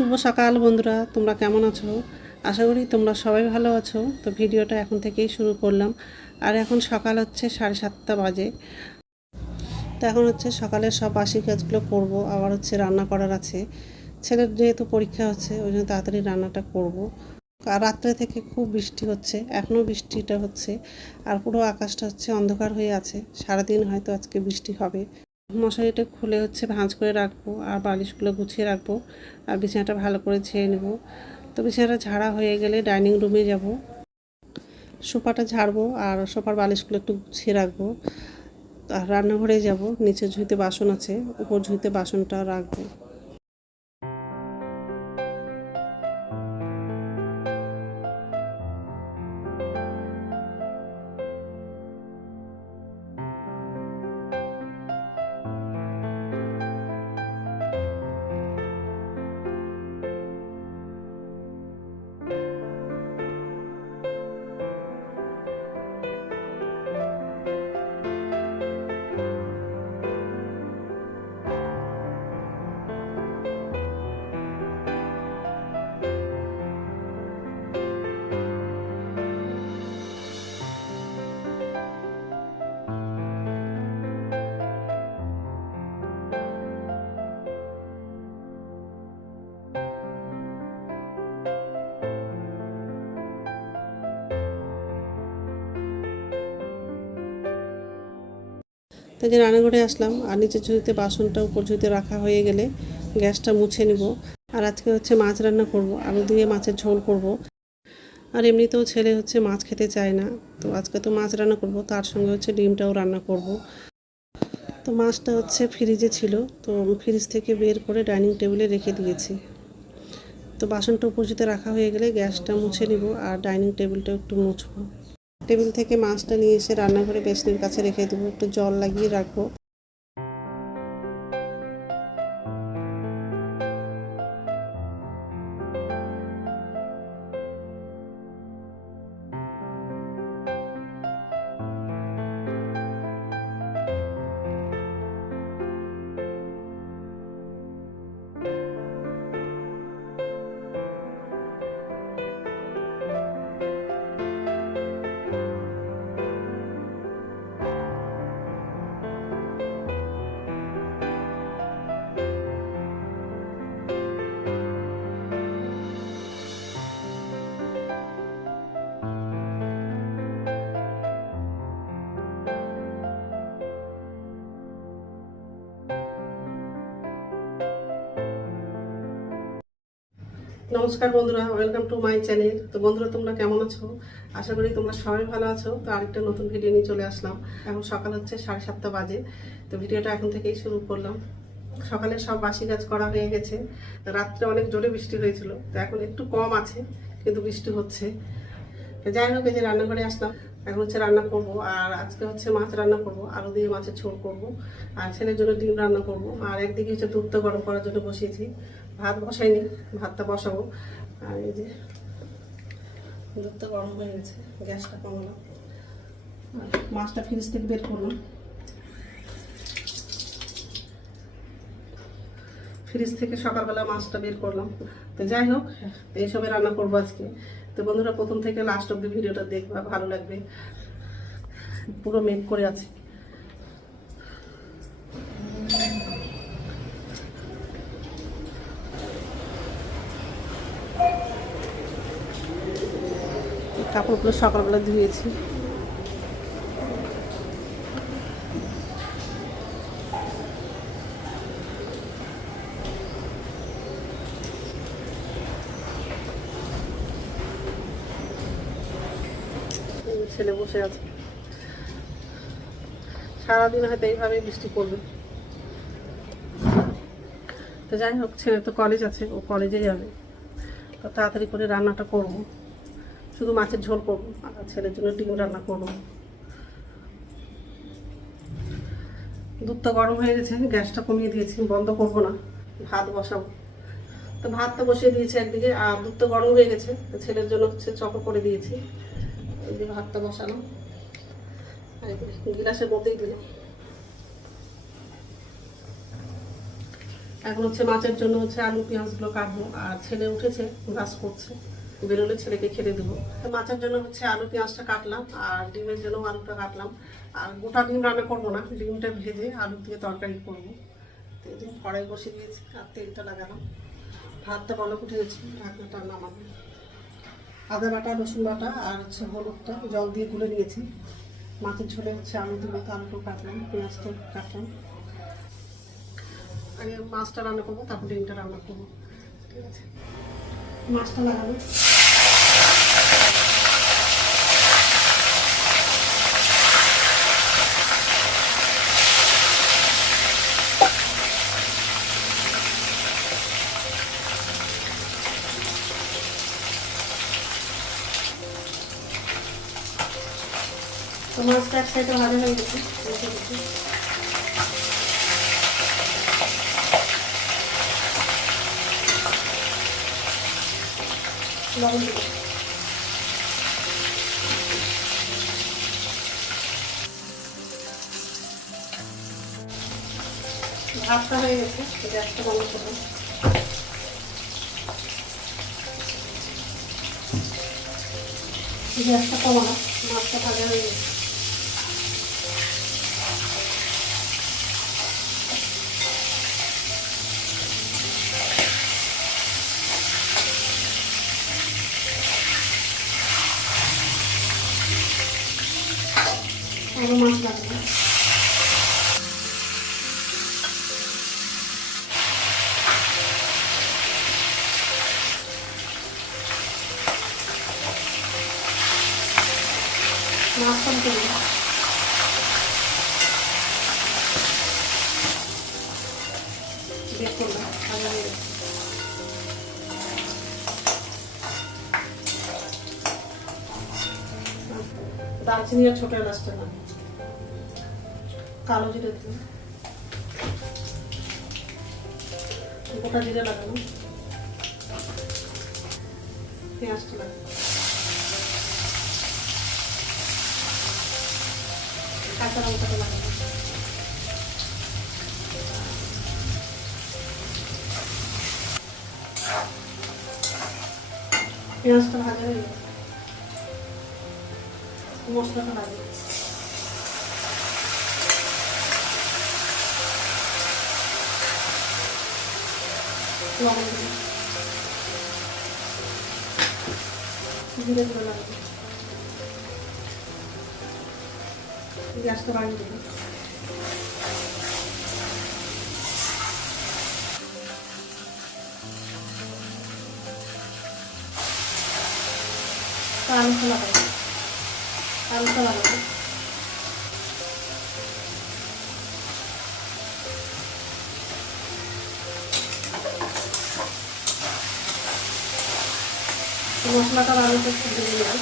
শুভ সকাল বন্ধুরা, তোমরা কেমন আছো? আশা করি তোমরা সবাই ভালো আছো। তো ভিডিওটা এখন থেকেই শুরু করলাম। আর এখন সকাল হচ্ছে 7:30 বাজে। তো এখন হচ্ছে সকালের সব বাসি কাজগুলো করব, আবার হচ্ছে রান্না করার আছে। ছেলের যেহেতু পরীক্ষা হচ্ছে ওই জন্য তাড়াতাড়ি রান্নাটা করব। আর রাত্রে থেকে খুব বৃষ্টি হচ্ছে, এখনও বৃষ্টিটা হচ্ছে। আর পুরো আকাশটা হচ্ছে অন্ধকার হয়ে আছে, সারাদিন হয়তো আজকে বৃষ্টি হবে। মশারিটা খুলে হচ্ছে ভাঁজ করে রাখবো, আর বালিশগুলো গুছিয়ে রাখবো, আর বিছানাটা ভালো করে ঝেড়ে নেব। তো বিছানাটা ঝাড়া হয়ে গেলে ডাইনিং রুমে যাব, সোফাটা ঝাড়বো আর সোফার বালিশগুলো একটু গুছিয়ে রাখবো। আর রান্নাঘরে যাব, নিচে ঝুঁইতে বাসন আছে, উপর ঝুঁইতে বাসনটা রাখবো। তো যে রান্নাঘরে আসলাম, আর নিচে ঝুঁইতে বাসনটা উপর ঝুঁইতে রাখা হয়ে গেলে গ্যাসটা মুছে নিব। আর আজকে হচ্ছে মাছ রান্না করব, আলু দিয়ে মাছের ঝোল করব। আর এমনিতেও ছেলে হচ্ছে মাছ খেতে চায় না, তো আজকে তো মাছ রান্না করব, তার সঙ্গে হচ্ছে ডিমটাও রান্না করব। তো মাছটা হচ্ছে ফ্রিজে ছিল, তো ফ্রিজ থেকে বের করে ডাইনিং টেবিলে রেখে দিয়েছি। তো বাসনটা উপজিতে রাখা হয়ে গেলে গ্যাসটা মুছে নিব, আর ডাইনিং টেবিলটা একটু মুছবো। টেবিল থেকে মাছটা নিয়ে এসে রান্নাঘরে বেসিনের কাছে রেখে দেবো, একটু জল লাগিয়ে রাখবো। নমস্কার বন্ধুরা, ওয়েলকাম টু মাই চ্যানেল। তো বন্ধুরা, তোমরা কেমন আছো? আশা করি তোমরা সবাই ভালো আছো। তো আরেকটা নতুন ভিডিও নিয়ে চলে আসলাম। এখন সকাল হচ্ছে 7:30 বাজে। তো ভিডিওটা এখন থেকেই শুরু করলাম। সকালে সব বাসি কাজ করা হয়ে গেছে। রাত্রে অনেক জোরে বৃষ্টি হয়েছিল, তো এখন একটু কম আছে, কিন্তু বৃষ্টি হচ্ছে। তো যাই হোক, এই যে রান্নাঘরে আসলাম, এখন হচ্ছে রান্না করব। আর আজকে হচ্ছে মাছ রান্না করব, আলু দিয়ে মাছের ঝোল করব। আর ছেলের জন্য ডিম রান্না করব। আর একদিকে হচ্ছে দুধটা গরম করার জন্য বসিয়েছি, ভাত বসাইনি, ভাতটা বসাবো। আর এই যে দুধটা গরম হয়ে গেছে, গ্যাসটা কমালাম। আর মাছটা ফ্রিজ থেকে বের করলাম, ফ্রিজ থেকে সকালবেলা মাছটা বের করলাম। তো যাই হোক, এইসবে রান্না করবো আজকে। তো বন্ধুরা, প্রথম থেকে লাস্ট অব্দি ভিডিওটা দেখবা, ভালো লাগবে। পুরো মেঘ করে আছে। কাপড়গুলো সকালবেলা ধুয়েছি। ছেলে বসে আছে, সারাদিন হয়তো এইভাবেই বৃষ্টি পড়বে। তো যাই হোক, ছেলে তো কলেজ আছে, ও কলেজে যাবে। তো তাড়াতাড়ি করে রান্নাটা করব, শুধু মাছের ঝোল করবো, আর ছেলের জন্য ডিম রান্না করবো। দুধটা গরম হয়ে গেছে, গ্যাসটা কমিয়ে দিয়েছি, বন্ধ করব না, ভাত বসাবো। তো ভাতটা বসিয়ে দিয়েছি একদিকে, আর দুধটা গরম হয়ে গেছে, তো ছেলের জন্য হচ্ছে চকো করে দিয়েছি। এই যে ভাতটা বসানো, আর গিলাসের মধ্যেই দিলাম। এখন হচ্ছে মাছের জন্য হচ্ছে আলু পেঁয়াজগুলো কাটবো, আর ছেলে উঠেছে ব্রাশ করছে, বেরোলে ছেলেকে খেতে দেবো। তো মাছের জন্য হচ্ছে আলু পেঁয়াজটা কাটলাম, আর ডিমের জন্য আলুটা কাটলাম। আর গোটা ডিম রান্না করবো না, ডিমটা ভেজে আলু দিয়ে তরকারি করবো। তো এই জন্য কড়াই বসে দিয়েছি আর তেলটা লাগালাম। ভাতটা বলক উঠে গেছে, ঢাকনাটা নামাবো। আদা বাটা, রসুন বাটা আর হচ্ছে হলুদটা জল দিয়ে গুলে নিয়েছি। মাছের ঝোলে হচ্ছে আলু দিব, তো আলুটা কাটলাম, পেঁয়াজটা কাটলাম। আগে মাছটা রান্না করবো, তারপর ডিমটা রান্না করবো। ঠিক আছে, মাছটা লাগাবো। তো মাছটা এক সাইডে ভাজা হয়ে গেছে, লবণ দেবো। ভাতটা হয়ে গেছে, গ্যাসটা বন্ধ করবো। গ্যাসটা কমানো, মাছটা ভাজা হয়ে গেছে। আরো মাছ লাগবে। মাছটা দেবো। বের করলাম, ভাজা হয়ে গেছে। দারচিনি আর ছোট এলাচটা না, কালো জিরে দিলাম, গোটা জিরে লাগানো, পেঁয়াজটা লাগানো, কাঁচা লঙ্কাটা লাগানো, পেঁয়াজটা ভাজা হয়ে গেছে। মশলাটা লাগানো, লবণ দিলাম, জিরে গুঁড়ো লাগানো, গ্যাসটা বাড়িয়ে দেবো। আলুটা লাগাবো, আলুটা লাগাবো। মশলাটা আলুটা দিয়ে দিলাম।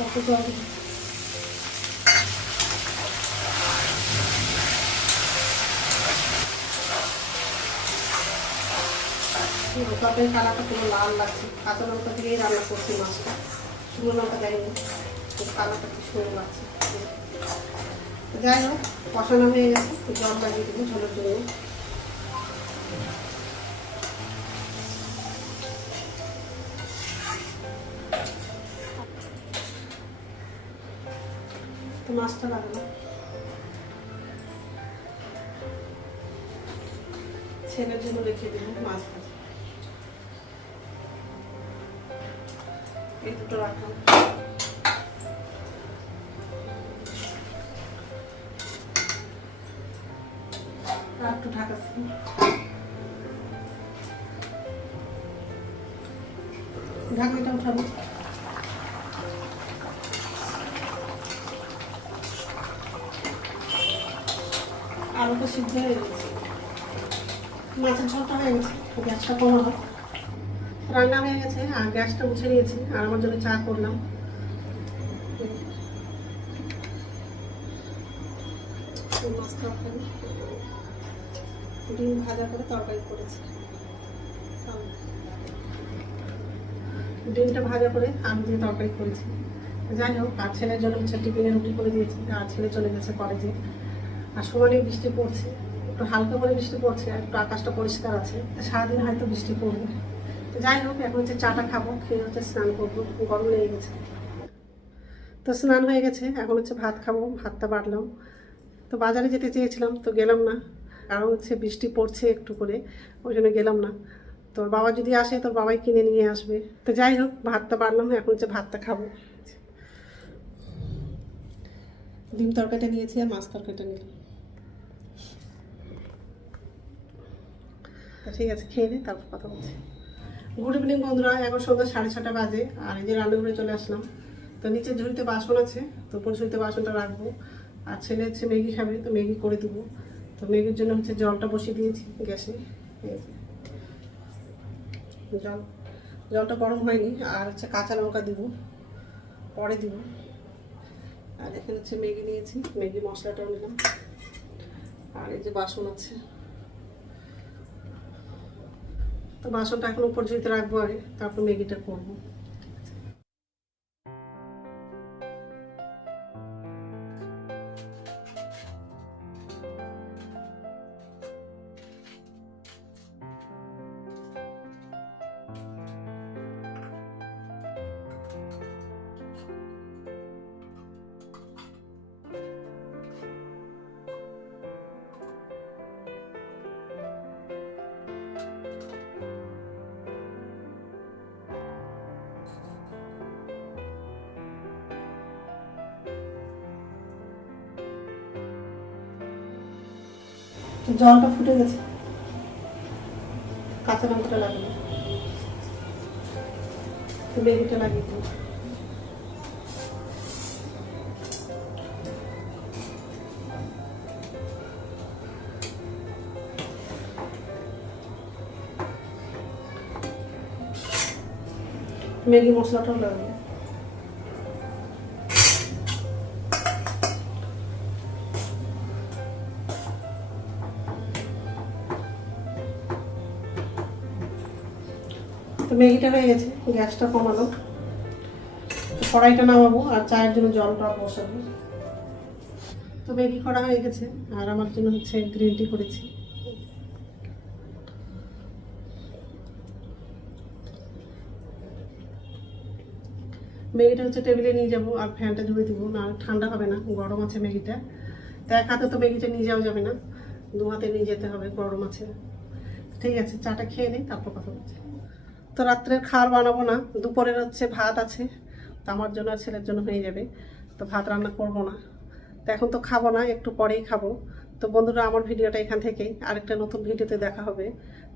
অল্প জল দিলাম। তরকারি কালারটা পুরো লাল লাগছে, কাঁচা লঙ্কা দিয়েই রান্না করছি মাছটা, শুকনো লঙ্কা দেয়নি, কালারটা খুব সুন্দর লাগছে। যাই হোক, কষানো হয়ে গেছে, জল লাগিয়ে দেবো ঝোলের জন্য। তো মাছটা লাগানো, ছেলের জন্য রেখে দেবো মাছ ভাজা। এই দুটো রাখলাম। আর একটু ঢাকা দেবো। ঢাকনাটা উঠাবো। আলুটা সিদ্ধ হয়ে গেছে, মাছের ঝোলটা হয়ে গেছে, গ্যাসটা কমানো, রান্না হয়ে গেছে আর গ্যাসটা মুছে নিয়েছি। আর আমার জন্য চা করলাম। মাছটা ডিম ভাজা করে তরকারি করেছি। ডিমটা ভাজা করে আলু দিয়ে তরকারি করেছি। যাই হোক, আর ছেলের জন্য হচ্ছে টিফিনে রুটি করে দিয়েছি, আর ছেলে চলে গেছে কলেজে। আর সমানে বৃষ্টি পড়ছে, একটু হালকা করে বৃষ্টি পড়ছে, আর একটু আকাশটা পরিষ্কার আছে, সারাদিন হয়তো বৃষ্টি পড়বে। তো যাই হোক, এখন হচ্ছে চাটা খাবো, খেয়ে হচ্ছে স্নান করবো, গরম লেগে গেছে। তো স্নান হয়ে গেছে, এখন হচ্ছে ভাত খাবো, ভাতটা বাড়লাম। তো বাজারে যেতে চেয়েছিলাম, তো গেলাম না, কারণ হচ্ছে বৃষ্টি পড়ছে একটু করে, ওই জন্য গেলাম না। তোর বাবা যদি আসে, তোর বাবাই কিনে নিয়ে আসবে। তো যাই হোক, ভাতটা বাড়লাম, এখন হচ্ছে ভাতটা খাবো। ডিম তরকারিটা নিয়েছি আর মাছ তরকারিটা নিলাম। তো ঠিক আছে, খেয়ে নিই, তারপর কথা বলছি। গুড ইভিনিং বন্ধুরা, এখন সন্ধ্যা 6:30 বাজে, আর এই যে রান্নাঘরে চলে আসলাম। তো নিচে ঝুড়িতে বাসন আছে, তো উপর ঝুড়িতে বাসনটা রাখবো। আর ছেলে হচ্ছে ম্যাগি খাবে, তো ম্যাগি করে দেবো। তো ম্যাগির জন্য হচ্ছে জলটা বসিয়ে দিয়েছি গ্যাসে। জলটা গরম হয়নি, আর হচ্ছে কাঁচা লঙ্কা দিব, পরে দিব। আর এখানে হচ্ছে ম্যাগি নিয়েছি, ম্যাগি মশলাটাও নিলাম। আর এই যে বাসন আছে, তো বাসনটা এখন উপর ঝুড়িতে রাখবো, আগে তারপর ম্যাগিটা করবো। তো জলটা ফুটে গেছে, কাঁচা লঙ্কাটা লাগবে, ম্যাগিটা লাগিয়ে দেবো। ম্যাগি মশলাটাও লাগবে। তো ম্যাগিটা হয়ে গেছে, গ্যাসটা কমালো, কড়াইটা নামাবো আর চায়ের জন্য জলটা বসাবো। তো ম্যাগি করা হয়ে গেছে, আর আমার জন্য হচ্ছে গ্রিন টি করেছি। ম্যাগিটা হচ্ছে টেবিলে নিয়ে যাবো, আর ফ্যানটা ঝুড়ে দিব, না ঠান্ডা হবে না, গরম আছে ম্যাগিটা। তো এক হাতে তো ম্যাগিটা নিয়ে যাওয়া যাবে না, দু হাতে নিয়ে যেতে হবে, গরম আছে। ঠিক আছে, চাটা খেয়ে নিই, তারপর কথা বলছি। তো রাত্রের খাবার বানাবো না, দুপুরের হচ্ছে ভাত আছে, তো আমার জন্য আর ছেলের জন্য হয়ে যাবে। তো ভাত রান্না করবো না, তো এখন তো খাবো না, একটু পরেই খাবো। তো বন্ধুরা, আমার ভিডিওটা এখান থেকেই, আরেকটা নতুন ভিডিওতে দেখা হবে।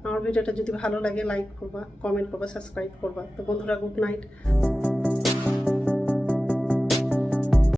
আমার ভিডিওটা যদি ভালো লাগে, লাইক করবা, কমেন্ট করবা, সাবস্ক্রাইব করবা। তো বন্ধুরা, গুড নাইট।